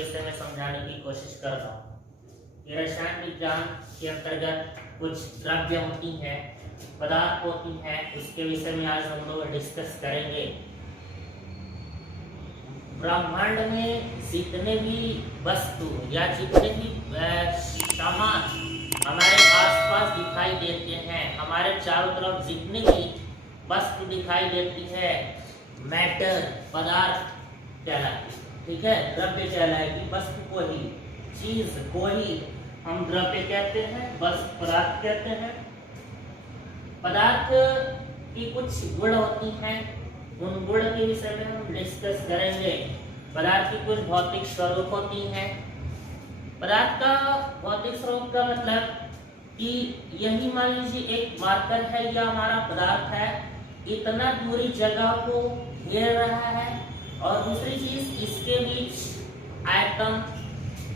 विषय में समझाने की कोशिश करता हूँ कि रसायन विज्ञान के अंतर्गत कुछ द्रव्य होती हैं, पदार्थ होती हैं, उसके विषय में आज हम लोग डिस्कस करेंगे। ब्रह्मांड में जितने भी वस्तु या जितने भी सामान हमारे आसपास दिखाई देते हैं, हमारे चारों तरफ जितनी भी वस्तु दिखाई देती है, मैटर पदार्थ कहलाती है, ठीक है, द्रव्य कहलाएगी। वस्तु को ही, चीज को ही हम द्रव्य कहते हैं, वस्तु पदार्थ कहते हैं। पदार्थ की कुछ गुण होती हैं, उन गुण के विषय में हम डिस्कस करेंगे। पदार्थ की कुछ भौतिक स्वरूप होती हैं। पदार्थ का भौतिक स्वरूप का मतलब कि यही मान लीजिए एक मार्कर है या हमारा पदार्थ है, इतना दूरी जगह को घेर रहा है, और दूसरी चीज इसके बीच आयतन,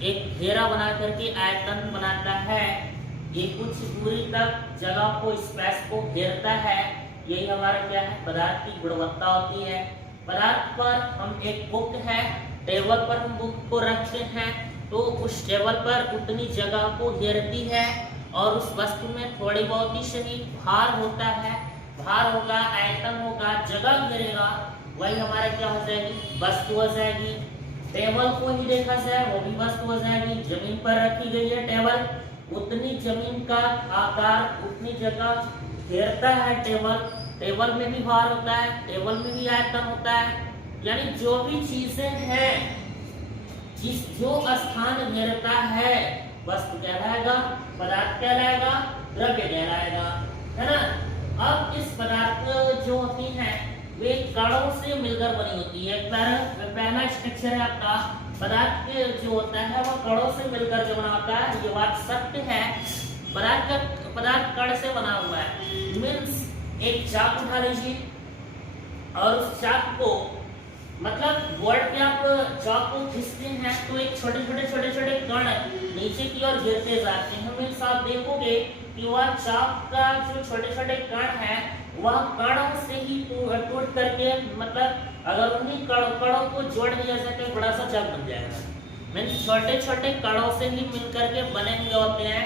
एक घेरा बना करके आयतन बनाता है, ये कुछ दूरी तक जगह को, स्पेस को घेरता है। यही हमारा क्या है, पदार्थ की गुणवत्ता होती है। पदार्थ पर हम एक बुक है, टेबल पर हम बुक को रखते हैं तो उस टेबल पर उतनी जगह को घेरती है, और उस वस्तु में थोड़ी बहुत ही सही भार होता है, भार होगा, आयतन होगा, जगह घेरेगा, वही हमारा क्या हो जाएगी, वस्तु हो जाएगी। टेबल को ही देखा जाए वो भी वस्तु हो जाएगी। जमीन पर रखी गई है टेबल, उतनी जमीन का आकार, उतनी जगह घेरता है टेबल। टेबल में भी भार होता है, टेबल में भी आयतन होता है। यानी जो भी चीजें हैं, जो स्थान घेरता है, वस्तु कहलाएगा, पदार्थ कहलाएगा, द्रव्य कहलाएगा, है ना। अब इस पदार्थ जो होती हैं वे कणों से मिलकर बनी होती है। पहला स्ट्रक्चर है आपका पदार्थ के जो होता है वो कणों से मिलकर जो बना होता है, ये बात सत्य है। पदार्थ कण से बना हुआ है। मीन्स एक चाक उठा लीजिए और उस चाक को, मतलब बोर्ड पे आप चाक को खींचते हैं तो एक छोटे छोटे कण नीचे की ओर गिरते जाते हैं। मीन्स आप देखोगे कि वह चाक का जो छोटे छोटे कण है वह कणों से ही टूट करके, मतलब अगर उन्हीं कणों को जोड़ दिया जाए तो बड़ा सा चाक बन जाएगा। मीन्स छोटे छोटे कणों से ही मिलकर के बने हुए होते हैं।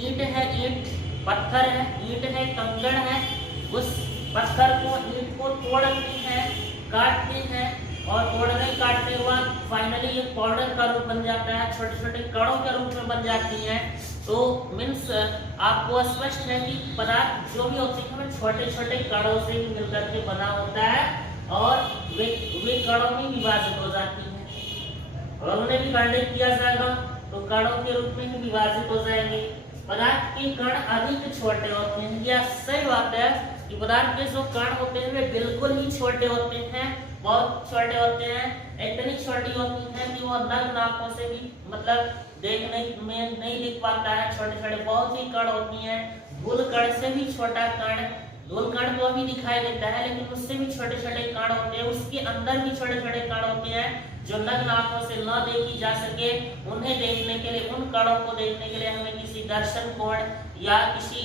ईंट है, ईंट पत्थर है, ईंट है, कंकड़ है, उस पत्थर को, ईंट को तोड़ते हैं, काटते हैं, और तोड़ने काटने के बाद फाइनली ये पाउडर का रूप बन जाता है, छोटे छोटे कणों के रूप में बन जाती हैं। तो मीन्स आपको स्पष्ट है कि पदार्थ जो भी होती है छोटे छोटे कणों से ही मिलकर के बना होता है, और वे कणों में विभाजित हो जाती हैं। और उन्हें भी खंडित किया जाएगा तो कणों के रूप में ही विभाजित हो जाएंगे। पदार्थ के कण अधिक छोटे होते हैं, यह सही बात है कि पदार्थ के जो कण होते हैं वे बिल्कुल ही छोटे होते हैं, बहुत छोटे होते हैं। इतनी छोटी होती हैं कि वो नग्न आंखों से भी, मतलब देखने में नहीं दिख पाता है। छोटे छोटे बहुत ही कण होती हैं। धूल कण से भी छोटा कण, धूल कण तो अभी दिखाई देता है लेकिन उससे भी छोटे छोटे कण होते हैं। उसके अंदर भी छोटे छोटे कण होते हैं जो नग्न आंखों से न देखी जा सके। उन्हें देखने के लिए, उन कणों को देखने के लिए हमें किसी दर्शन कोण या किसी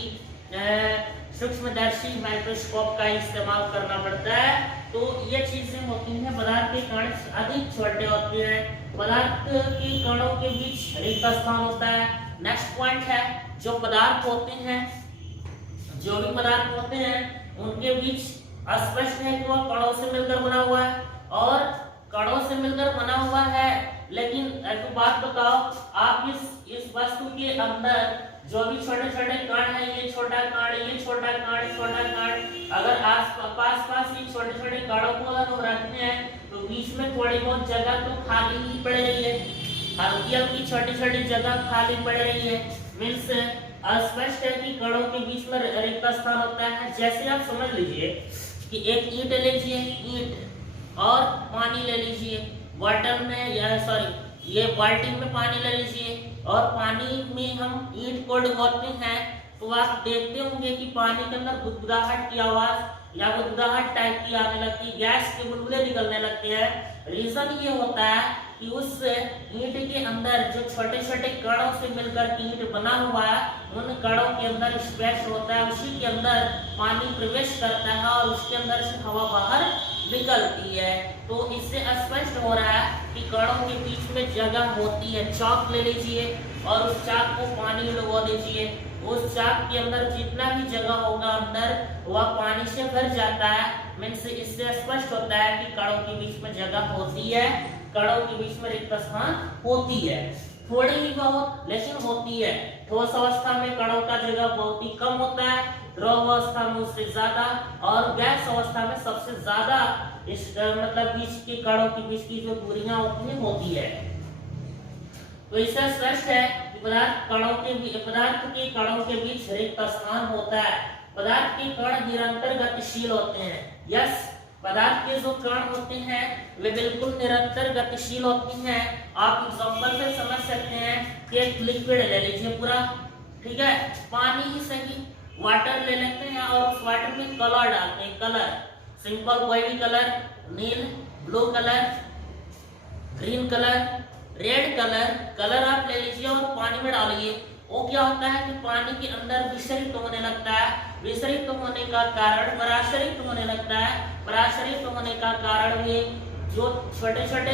सूक्ष्मदर्शी माइक्रोस्कोप का इस्तेमाल करना पड़ता है। तो ये चीजें होती हैं। पदार्थ के कण अधिक छोटे होते हैं। पदार्थ के कणों के बीच रिक्त स्थान होता है। नेक्स्ट पॉइंट है, जो पदार्थ होते हैं, जो भी पदार्थ होते हैं उनके बीच स्पष्ट है कि वह कणों से मिलकर बना हुआ है, और कणों से मिलकर बना हुआ है। लेकिन एक बात बताओ, आप इस वस्तु के अंदर जो भी छोटे छोटे कण है, ये छोटा कण, ये छोटा कण, छोटा कण, अगर पास ही छोटे छोटे कणों को अगर हम रखते हैं तो बीच में थोड़ी बहुत जगह तो खाली ही पड़ रही है, हल्की हल्की छोटी छोटी जगह खाली पड़ रही है। मीन्स स्पष्ट है कि कणों के बीच में रिक्त स्थान होता है। जैसे आप समझ लीजिए कि एक ईंट लीजिए, ईंट और पानी ले लीजिए, वाटर में या ये बाल्टी में पानी ले लीजिए, और पानी में हम ईंट को डुबोते हैं तो आप देखते होंगे कि पानी के अंदर गुदगुदाहट की आवाज या गुदगुदाहट टाइप की आने लगती है, गैस के बुलबुले निकलने लगते हैं। रीजन ये होता है कि उस ईंट के अंदर जो छोटे छोटे कणों से मिलकर ईंट बना हुआ है, उन कणों के अंदर स्पेस होता है, उसी के अंदर पानी प्रवेश करता है और उसके अंदर से हवा बाहर निकलती है। तो इससे स्पष्ट हो रहा है कि कणों के बीच में जगह होती है। चाक ले लीजिए और उस चाक को पानी में डुबो दीजिए, उस चाक के अंदर जितना भी जगह होगा अंदर वह पानी से भर जाता है। मीन्स इससे स्पष्ट होता है कि कणों के बीच में जगह होती है, कणों के बीच में रिक्त स्थान होती है, थोड़ी ही बहुत लेकिन होती है। ठोस अवस्था में कणों का जगह बहुत ही कम होता है, द्रव अवस्था में उससे ज्यादा, और गैस अवस्था में सबसे ज्यादा इस मतलब बीच के कणों के बीच की जो दूरियां होती है। तो इससे स्पष्ट है कि पदार्थ के कणों के बीच रिक्त स्थान होता है। पदार्थ के कण निरंतर गतिशील होते हैं। यस, पदार्थ के जो कण होते हैं वे बिल्कुल निरंतर गतिशील होती हैं। आप एग्जांपल से समझ सकते हैं कि एक लिक्विड ले लीजिए पूरा, ठीक है, पानी ही सही, वाटर ले लेते हैं और उस वाटर में कलर डालते हैं, कलर सिंपल कोई भी कलर, नील, blue colour, green colour, red colour आप ले लीजिए और पानी में डालिए। वो क्या होता है कि पानी के अंदर विषरित होने लगता है। विषरित होने का कारण पराशरित होने लगता है। पराशरित होने का कारण ये जो छोटे छोटे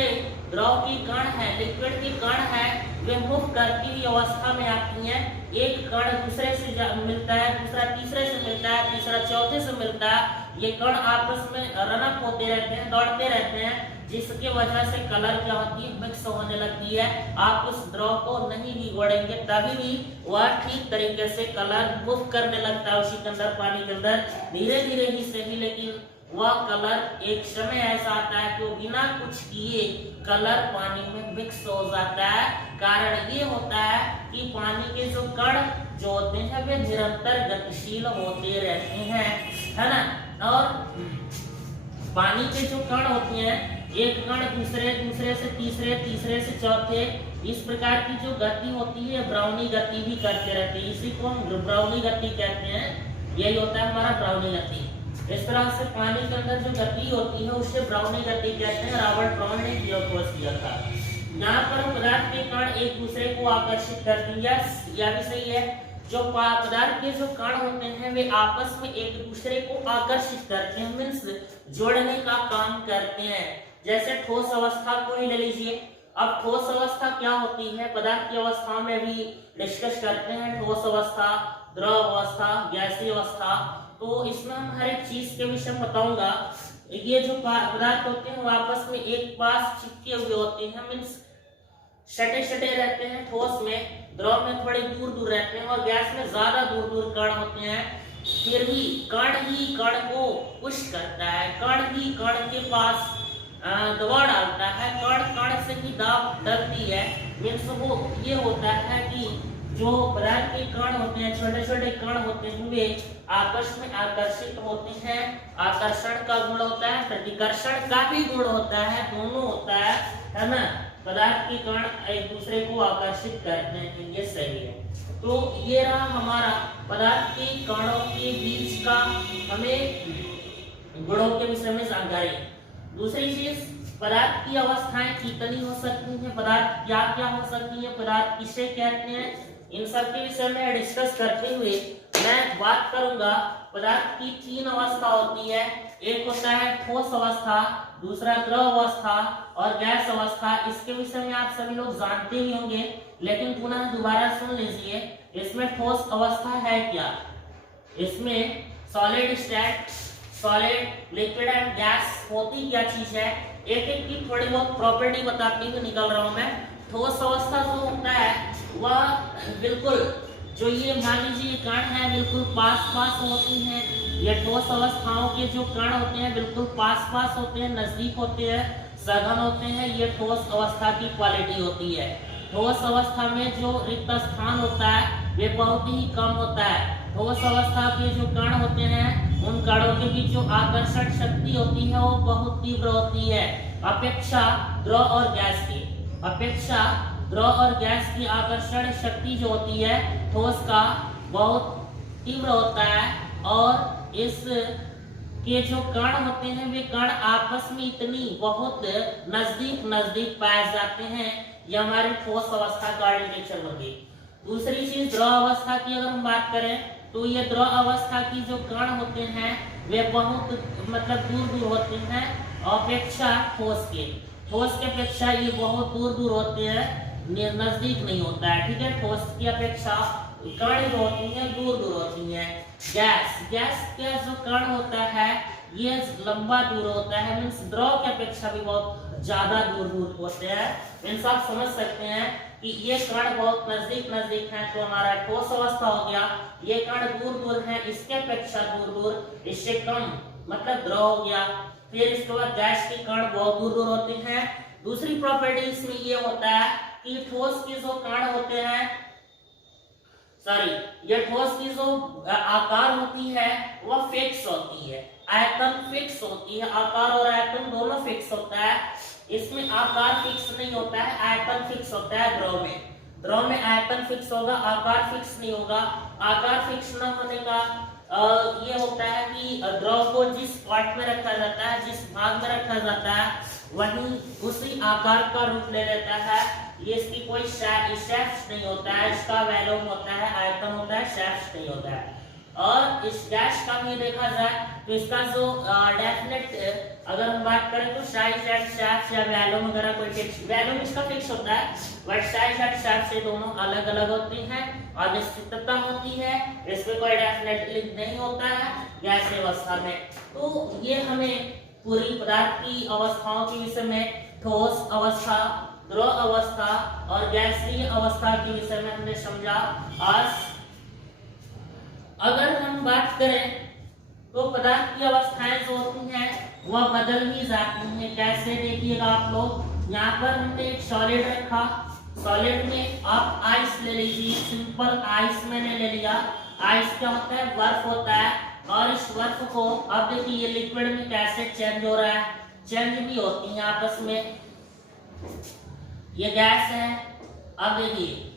द्रव के कण है, लिक्विड के कण है, वे मूव करती हुई अवस्था में आती हैं। एक कण दूसरे से मिलता है, दूसरा तीसरे से मिलता है, तीसरा चौथे से मिलता है। ये कण आपस में रनअप होते रहते हैं, दौड़ते रहते हैं, जिसकी वजह से कलर क्या होती है, मिक्स होने लगती है। आप उस द्रव को नहीं भी घोड़ेंगे तभी भी वह ठीक तरीके से कलर मूव करने लगता है उसी के अंदर, पानी के अंदर, धीरे धीरे ही सही, लेकिन वह कलर एक समय ऐसा आता है कि वो बिना कुछ किए कलर पानी में मिक्स हो जाता है। कारण ये होता है कि पानी के जो कण जो होते हैं वे निरंतर गतिशील होते रहते हैं, है ना। और पानी के जो कण होते हैं, एक कण दूसरे से तीसरे से चौथे, इस प्रकार की जो गति होती है ब्राउनी गति भी करते रहते हैं। इसी को हम ब्राउनी गति कहते हैं। यही होता है हमारा ब्राउनी गति। इस तरह से पानी के अंदर जो गति होती है उसे ब्राउनी गति कहते हैं। रॉबर्ट ब्राउन ने खोज किया था। यहाँ पर पदार्थ के कण एक दूसरे को आकर्षित करते हैं। यह भी सही है। जो पदार्थ के जो कण होते हैं वे आपस में एक दूसरे को आकर्षित करते हैं, मीन्स जोड़ने का काम करते हैं। जैसे ठोस अवस्था को ही ले लीजिए। अब ठोस अवस्था क्या होती है, पदार्थ की अवस्था में भी डिस्कस करते हैं। ठोस अवस्था, द्रव अवस्था, गैसीय अवस्था। तो इसमें हम हर एक चीज के विषय में बताऊंगा। ये जो पदार्थ होते हैं वो आपस में एक पास चिपके हुए होते हैं, मीन्स सटे रहते हैं। ठोस में, द्रव में थोड़े दूर रहते हैं और गैस में ज्यादा दूर कण होते हैं। फिर भी कण ही कण को पुश करता है, कण ही कण के पास दबाव डालता है, कण से ही दाब डलती है। मीन्स वो ये होता है कि जो पदार्थ के कण होते हैं, छोटे कण होते हैं, वे आपस में आकर्षित होते हैं। आकर्षण का गुण होता है, प्रतिकर्षण का भी गुण होता है, दोनों होता है ना। पदार्थ के कण एक दूसरे को आकर्षित करते हैं, ये सही है। तो ये रहा हमारा पदार्थ के कणों के बीच का हमें गुणों के विषय में जानकारी। दूसरी चीज, पदार्थ की अवस्थाएं कितनी हो सकती हैं, पदार्थ क्या क्या हो सकती है, पदार्थ किसे कहते हैं, इन सब के विषय में डिस्कस करते हुए मैं बात करूंगा। पदार्थ की 3 अवस्था होती है। एक होता है ठोस अवस्था, दूसरा द्रव अवस्था और गैस अवस्था। इसके विषय में आप सभी लोग जानते ही होंगे, लेकिन पुनः दोबारा सुन लीजिए। इसमें ठोस अवस्था है क्या, इसमें solid, state, solid, liquid and gas होती क्या चीज है, एक एक की थोड़ी बहुत प्रॉपर्टी बताते हुए निकल रहा हूं मैं। ठोस अवस्था जो होता है वह बिल्कुल, जो ये मान लीजिए कण है बिल्कुल पास होती हैं। ये ठोस अवस्थाओं के जो कण होते हैं बिल्कुल पास होते हैं, नजदीक होते हैं, सघन होते हैं। ये ठोस अवस्था की क्वालिटी होती है। ठोस अवस्था में जो रिक्त स्थान होता है वे बहुत ही कम होता है। ठोस अवस्था के जो कण होते हैं उन कणों के बीच जो आकर्षण शक्ति होती है वो बहुत तीव्र होती है, अपेक्षा द्रव और गैस की। अपेक्षा द्रव और गैस की आकर्षण शक्ति जो होती है ठोस का बहुत तीव्र होता है। और इस के जो कण होते हैं वे कण आपस में इतनी बहुत नजदीक पाए जाते हैं। ये हमारे ठोस अवस्था का आर्किटेक्चर होगी। दूसरी चीज द्रव अवस्था की अगर हम बात करें तो ये द्रव अवस्था की जो कण होते हैं वे बहुत मतलब दूर होते हैं अपेक्षा ठोस के अपेक्षा ये बहुत दूर दूर होते हैं, नजदीक नहीं होता है, ठीक है। ठोस की अपेक्षा कण जो होती है दूर दूर होती है। गैस का जो कण होता है ये लंबा दूर होता है, मीन्स द्रव की अपेक्षा भी बहुत ज्यादा दूर दूर होते हैं। मीन्स आप समझ सकते हैं कि ये कण बहुत नजदीक है, तो हमारा ठोस अवस्था हो गया। ये कण दूर दूर है, इसके अपेक्षा दूर दूर, इससे कम मतलब द्रव हो गया। फिर इसके बाद गैस के कण बहुत दूर दूर होते हैं। दूसरी प्रॉपर्टी इसमें ये होता है कि ठोस के जो कण होते हैं, ये ठोस की जो आकार होती है वह फिक्स होती है, आयतन फिक्स होती है, आकार और आयतन दोनों फिक्स होता है। इसमें आकार फिक्स नहीं होता है, आयतन फिक्स होता है। द्रव में आयतन फिक्स होगा, आकार फिक्स नहीं होगा। आकार फिक्स न होने का ये होता है कि द्रव को जिस पार्ट में रखा जाता है, जिस भाग में रखा जाता है, वही उसी आकार का रूप ले लेता है। ये इसकी कोई शेप्स नहीं होता है, इसका वॉल्यूम होता है, आयतन होता है, शेप्स नहीं होता है। और इस गैस का भी देखा जाए तो इसका जो डेफिनेट अगर हम बात करें तो साइज एंड शेप्स या वॉल्यूम वगैरह कोई फिक्स, वॉल्यूम इसका फिक्स होता है, बट साइज एंड शेप्स ये दोनों अलग अलग होती हैं और निश्चितता होती है, इसमें कोई डेफिनेट लिंक नहीं होता है गैस अवस्था में। तो ये हमें पूरी पदार्थ की अवस्थाओं के विषय में, ठोस अवस्था, द्रव अवस्था और गैसीय अवस्था के विषय में हमने समझा। आज अगर हम बात करें तो पदार्थ की अवस्थाएं जो होती हैं वह बदल ही जाती हैं। कैसे देखिएगा आप लोग, यहाँ पर हमने एक सॉलिड रखा, सॉलिड में आप आइस ले लीजिए, सिंपल आइस मैंने ले लिया। आइस क्या होता है, बर्फ होता है, और इस बर्फ को अब देखिए ये लिक्विड में कैसे चेंज हो रहा है, चेंज भी होती है आपस में। ये गैस है, अब देखिए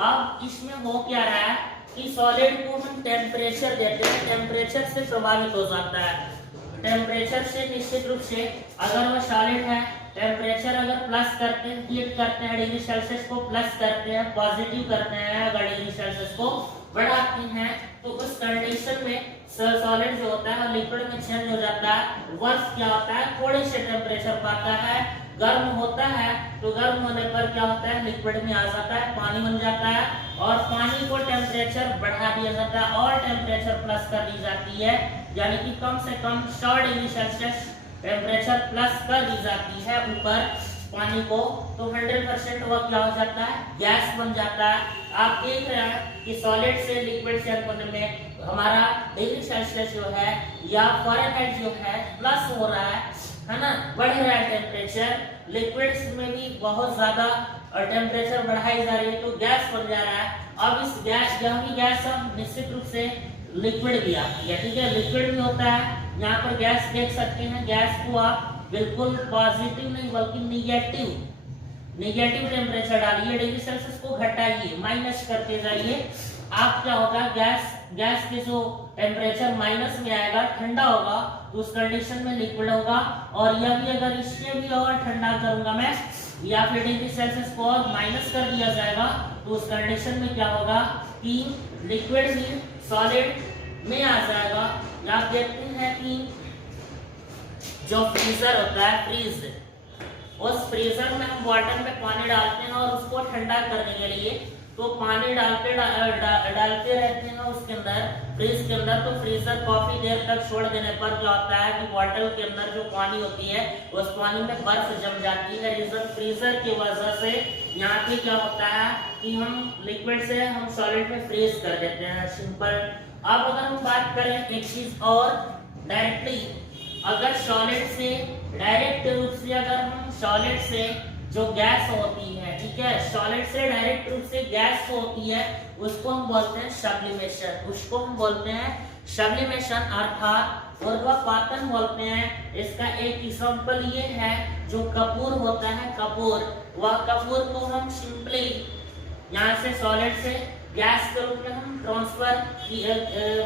अब इसमें हो क्या रहा है कि सॉलिड को हम टेम्परेचर देते हैं, टेम्परेचर से प्रभावित हो जाता है। टेम्परेचर से निश्चित रूप से अगर वह सॉलिड है, टेम्परेचर अगर प्लस करते हैं, हीट करते हैं, डिग्री सेल्सियस को प्लस करते हैं, पॉजिटिव करते हैं, अगर डिग्री सेल्सियस को बढ़ाते हैं, तो उस कंडीशन में सॉलिड जो होता है लिक्विड में चेंज हो जाता है। बर्फ क्या होता है, थोड़ी से टेम्परेचर पाता है, गर्म होता है, तो गर्म होने पर क्या होता है, लिक्विड में आ जाता है, पानी बन जाता है, और पानी को टेम्परेचर बढ़ा दिया जाता है और टेम्परेचर प्लस कर दी जाती है, यानी कि कम से कम 100 डिग्री सेल्सियस टेम्परेचर प्लस कर दी जाती है ऊपर पानी को, तो 100% वह क्या हो जाता है, गैस बन जाता है। आप देख रहे हैं कि सॉलिड से लिक्विड चेंज होने में हमारा डिग्री सेल्सियस जो है या फ़ारेनहाइट जो है प्लस हो रहा है ना, बढ़ रहा है टेम्परेचर। लिक्विड्स में भी बहुत ज्यादा टेम्परेचर बढ़ाई जा रही है, तो गैस बन जा रहा है। अब इस गैस, यह भी गैस अब निश्चित रूप से लिक्विड भी आती है, ठीक है, लिक्विड भी होता है। यहाँ पर गैस देख सकते हैं, गैस को आप बिल्कुल पॉजिटिव नहीं बल्कि निगेटिव टेम्परेचर डालिए, डिग्री सेल्सियस को घटाइए, माइनस करते जाइए। आप क्या होगा, गैस के जो टेम्परेचर माइनस में आएगा, ठंडा होगा, तो उस कंडीशन में लिक्विड होगा। और यह भी अगर इससे भी और ठंडा करूंगा मैं, या फिर डिग्री सेल्सियस को और माइनस कर दिया जाएगा, तो उस कंडीशन में क्या होगा कि लिक्विड ही सॉलिड में आ जाएगा। आप देखते हैं कि जो फ्रीजर होता है, फ्रीज, उस फ्रीजर में हम बॉटल में पानी डालते हैं और उसको ठंडा करने के लिए तो पानी डालते रहते हैं उसके अंदर, फ्रीज के अंदर। तो फ्रीजर काफी देर तक छोड़ देने पर क्या होता है कि बॉटल के अंदर जो पानी होती है उस पानी में बर्फ जम जाती है। रीजन फ्रीजर की वजह से यहाँ पे क्या होता है कि हम लिक्विड से हम सॉलिड में फ्रीज कर देते हैं, सिंपल। अब अगर हम बात करें एक चीज और, डायरेक्टली अगर सॉलिड से डायरेक्ट रूप से, अगर हम सॉलिड से जो गैस होती है, ठीक है, सॉलिड से डायरेक्ट रूप से गैस होती है, उसको हम बोलते हैं सब्लिमेशन, उसको हम बोलते हैं सब्लिमेशन अर्थात ऊर्ध्वपातन बोलते हैं। इसका एक एग्जांपल ये है, जो कपूर होता है, कपूर, वह कपूर को हम सिंपली यहाँ से सॉलिड से गैस के रूप में हम ट्रांसफर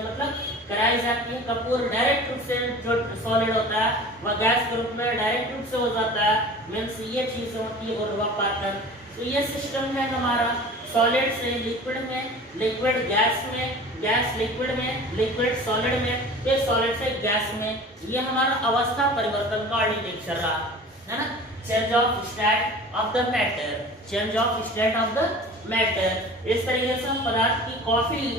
मतलब कराई जाती है। कपूर डायरेक्ट रूप से जो सॉलिड होता है वह गैस के रूप में डायरेक्ट रूप से हो जाता है, मीन्स ये चीज होती है ऊर्ध्वपातन। तो ये सिस्टम है हमारा सॉलिड से लिक्विड में, लिक्विड गैस में, गैस लिक्विड में, लिक्विड सॉलिड में, फिर सॉलिड से गैस में। ये हमारा अवस्था परिवर्तन का ऑलरेडी लेक्चर रहा है ना। Change of state of the matter, change of state of the matter. इस तरीके से हम पदार्थ की कॉफी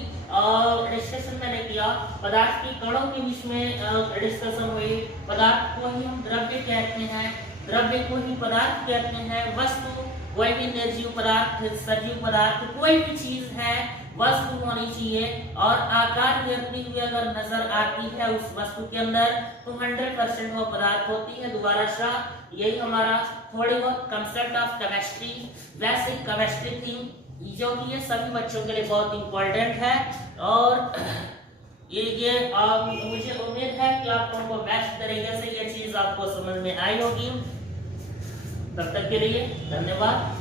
डिस्कशन मैंने किया, पदार्थ की कणों के बीच में डिस्कशन हुई। पदार्थ को ही हम द्रव्य कहते हैं, द्रव्य को ही पदार्थ कहते हैं। वस्तु कोई भी निर्जीव पदार्थ, सजीव पदार्थ, कोई भी चीज है वस्तु होनी चाहिए और आकार गिरती हुई अगर नजर आती है उस वस्तु के अंदर तो 100% वो पदार्थ होती है। दोबारा सा यही हमारा थोड़ी बहुत concept of chemistry, basic chemistry थी, जो कि ये सभी बच्चों के लिए बहुत इंपॉर्टेंट है। और ये मुझे उम्मीद है कि आप लोगों को बेस्ट तरीके से ये चीज आपको समझ में आई होगी। तब तक के लिए धन्यवाद।